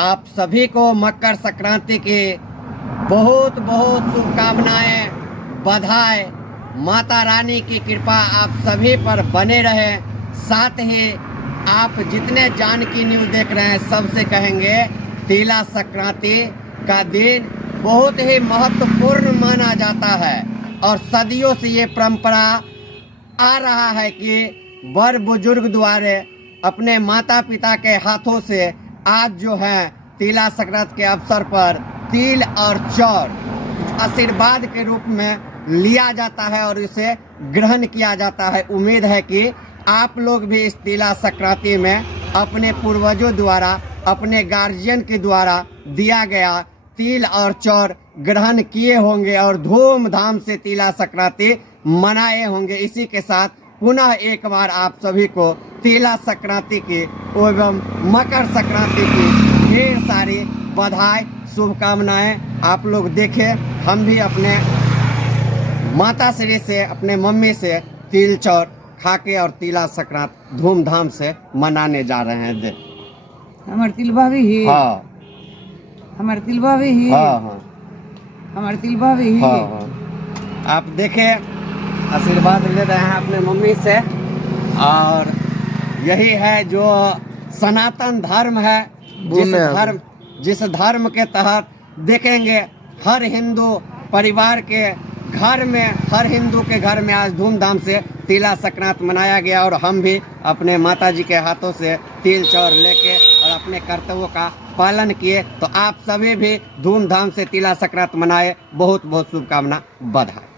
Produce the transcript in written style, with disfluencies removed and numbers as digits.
आप सभी को मकर संक्रांति की बहुत बहुत शुभकामनाएं, बधाई। माता रानी की कृपा आप सभी पर बने रहे। साथ ही आप जितने जानकी न्यूज़ देख रहे हैं सबसे कहेंगे तिला संक्रांति का दिन बहुत ही महत्वपूर्ण माना जाता है और सदियों से ये परंपरा आ रहा है कि बड़ बुजुर्ग द्वारा अपने माता पिता के हाथों से आज जो है तिला संक्रांति के अवसर पर तिल और चौर आशीर्वाद के रूप में लिया जाता है और इसे ग्रहण किया जाता है। उम्मीद है कि आप लोग भी इस तिला संक्रांति में अपने पूर्वजों द्वारा, अपने गार्जियन के द्वारा दिया गया तिल और चौर ग्रहण किए होंगे और धूमधाम से तिला संक्रांति मनाए होंगे। इसी के साथ पुनः एक बार आप सभी को तिला संक्रांति की एवं मकर संक्रांति की ढेर सारी बधाई, शुभकामनाएं। आप लोग देखें, हम भी अपने माता श्री से, अपने मम्मी से तिल चौर खा के और तिला संक्रांति धूमधाम से मनाने जा रहे हैं। दे हमार तिलबा भी ही, हाँ हमार तिलबा भी ही, हाँ हाँ हमार तिलबा भी ही। हाँ हाँ। आप देखें, आशीर्वाद ले रहे हैं अपने मम्मी से और यही है जो सनातन धर्म है। जिस धर्म के तहत देखेंगे हर हिंदू परिवार के घर में, हर हिंदू के घर में आज धूमधाम से तिला संक्रांति मनाया गया और हम भी अपने माताजी के हाथों से तिल चौर लेके और अपने कर्तव्यों का पालन किए। तो आप सभी भी धूमधाम से तिला संक्रांति मनाए। बहुत बहुत शुभकामना, बधाई।